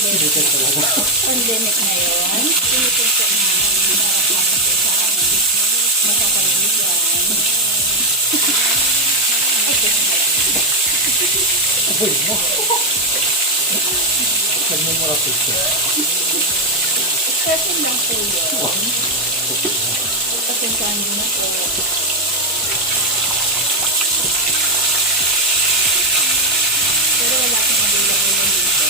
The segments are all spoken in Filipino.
Pandemic ngayon. Pinipinto na makakaibigan. Uy mo. Nagmumura po ito. Expression lang po yun. Pasensyahan mo po. Pero wala akong mabilang dito.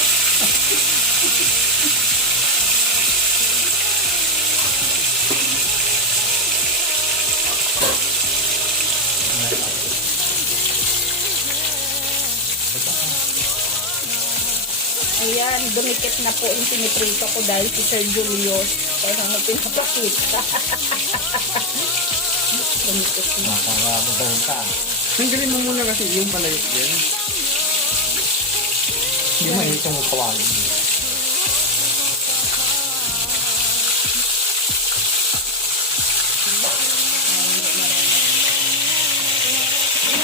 Ayan, dumikit na po yung piniprito ko dahil si Sir Julius. Kaya nang pinapakita. Dumikit na. Nakakabagalan ka. Tanggalin mo muna kasi yung palayok din. Hindi mahit yung kawalin.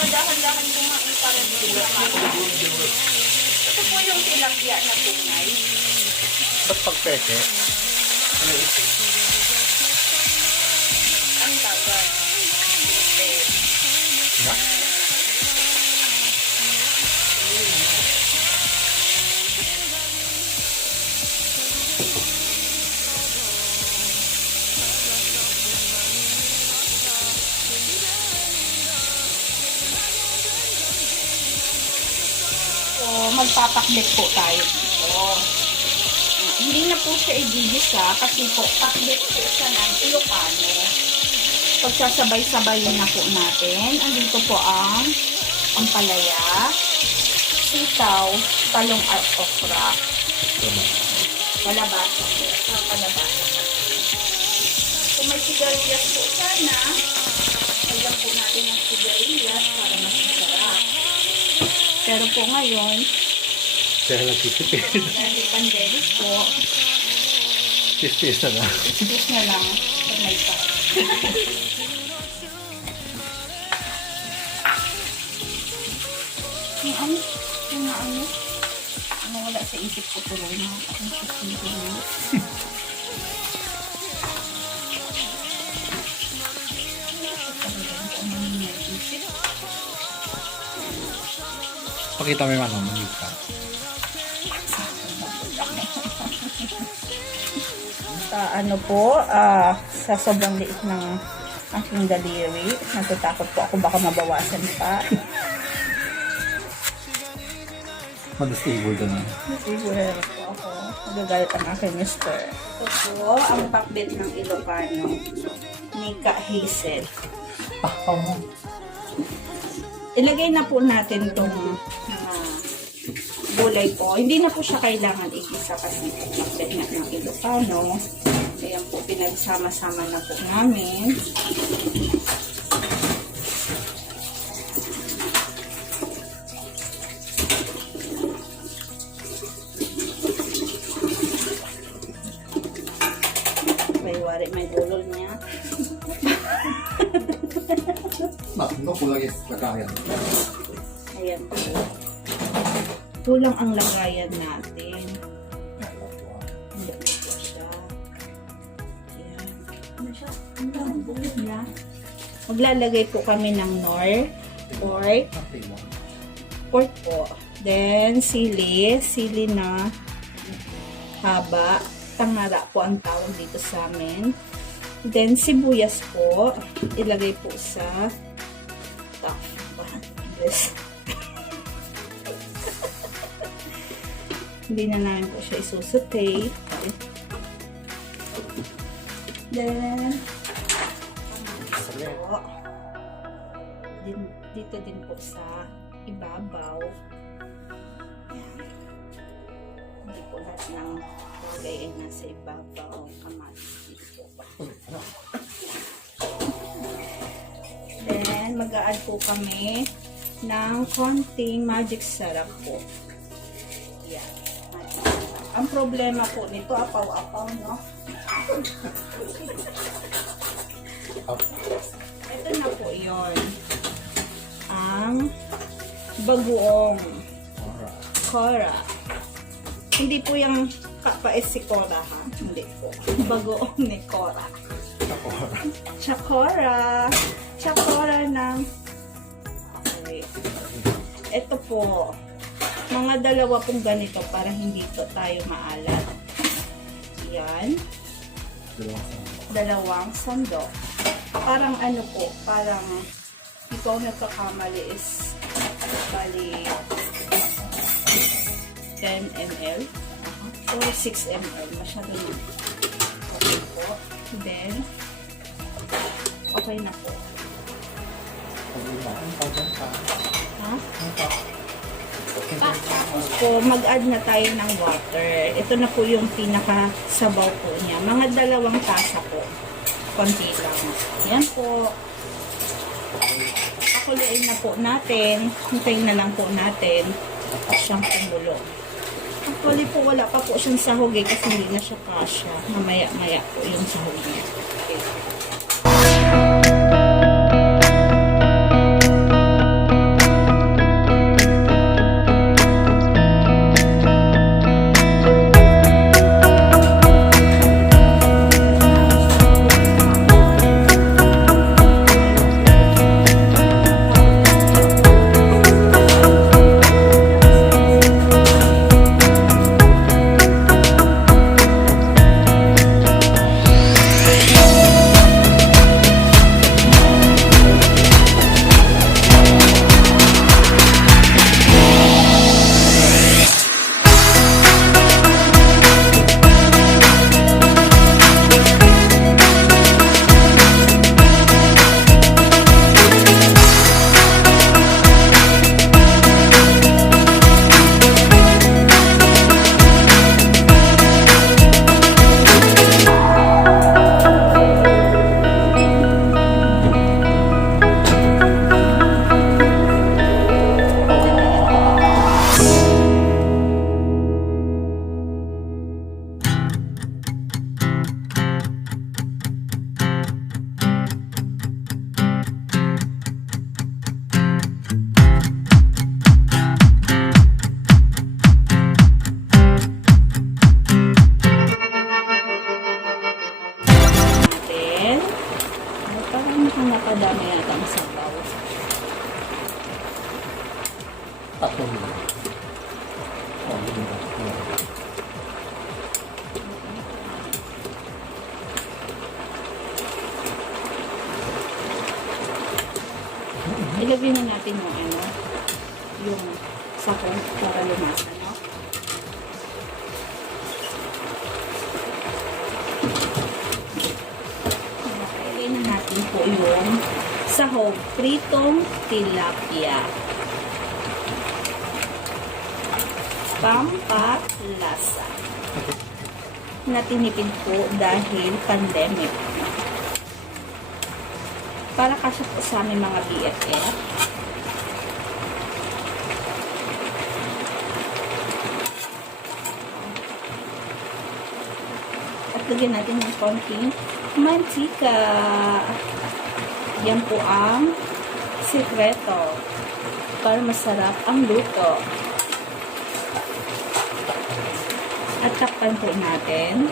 Dahan-dahan ko nga yung parang ito po yung tilapia na tunay. Ba't pagpeke? Ang tawag. Na? Magpapakbet po tayo dito. Hindi na po siya igigisa kasi po pakbet po siya ng Ilocano. Pagsasabay-sabay na po natin. Andito po ang Ampalaya, Sitaw, Talong at Okra. Kalabasa po. Kalabasa. Kung may sigarilyas po sana, lagyan po natin ang sigarilyas para mas masarap. Pero po ngayon, Kaya nagtitipid. dahil pandemic po, Tis-tis na lang. excuse na lang pag may pa. Yung ano, wala sa isip ko tuloy na ang shooting ko na. Pakita mo yung ano, Mantika. Ano po, sa sobrang liit ng aking daliri, natatakot po ako baka mabawasan pa. Madastable ka na. Siguro po ako. Magagalit ang aking mister. Ito po, ang pakbet ng Ilocano. Nika Hazel. Mo. Ilagay na po natin itong gulay po. Hindi na po siya kailangan igisa kasi pakbet nga ng Ilocano. Ayan po, pinagsama-sama na po namin. May ulol niya. Bakit ko lagi lagayan? Ayan po. Kulang ang lagayan natin. Hindi po siya. Ayan. Ano siya? Ang lambong niya. Maglalagay po kami ng pork po. Then, sili na haba. Tangara po ang tawag dito sa amin. Then, sibuyas po. Ilagay po sa hindi na namin po siya isusute. Then, po, dito din po sa ibabaw. Yan. Hindi po lahat ng lagay ay nasa ibabaw. Kamatis po ba? Then, mag-a-add po kami ng konting magic sarap po. Yan. Ang problema po nito, apaw-apaw, no? Ito na po yun. Ang bagoong. Okra. Hindi po yung kapais si Cora, ha? Hindi po. Bagoong ni Cora. Chakora. Chakora ng... Okay. Ito po. Mga dalawa pong ganito para hindi to tayo maalat. Yan. Dalawang sandok. Parang ano po, parang ikaw nagkakamali is bali 10 ml or 6 ml. Masyado na. Okay po. Then, okay na po. Ha? Tapos po, mag-add na tayo ng water. Ito na po yung pinaka-sabaw po niya. Mga 2 tasa po. Konti lang. Yan po. Pakuluin na po natin. Hintayin na lang po natin siyang kumulo. Actually po, wala pa po siyang sahog kasi hindi na siya kasya. Mamaya-maya po yung sahog niya. Okay. Napadami yata ang sabaw. Tatlong. Ilagay na natin yung ano, yung sakong para lumasa, no? Ilagay na natin po yung sahog, pritong tilapia. Pampalasa. Natinipid po dahil pandemic. Para kasi po sa aming mga BFF. At lagyan natin ng konting mantika. Yan po ang sikreto para masarap ang luto. At takpan po natin.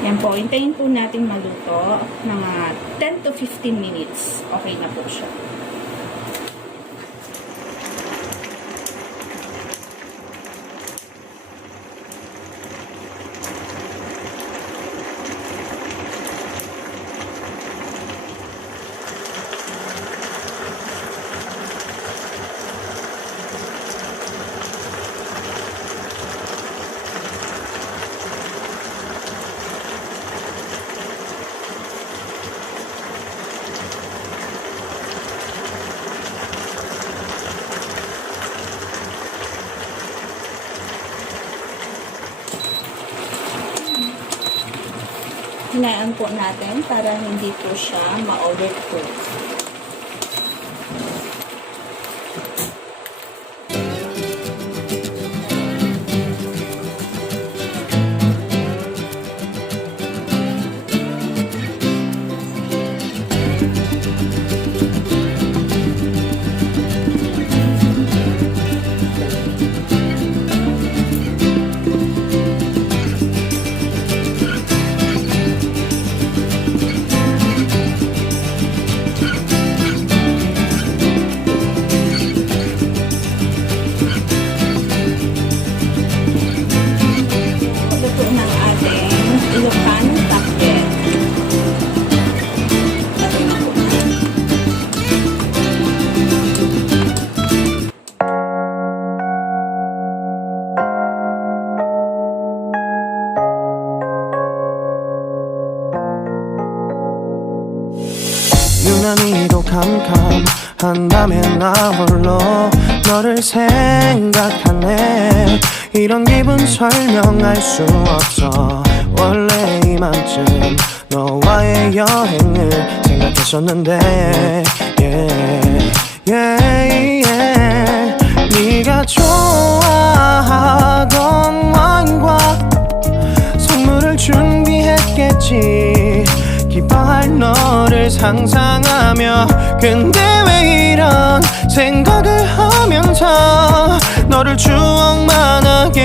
Yan po, hintayin po natin maluto mga 10 to 15 minutes. Okay na po siya. Hinayaan po natin para hindi po siya ma-overcook. 유난히도 캄캄한다며 나 홀로 너를 생각하네. 이런 기분 설명할 수 없어. 원래 이맘쯤 너와의 여행을 생각했었는데 네가 좋아하던 와인과 선물을 준비했겠지. 기뻐할 너를 상상하며. 근데 왜 이런 생각을 하면서 너를 추억만 하게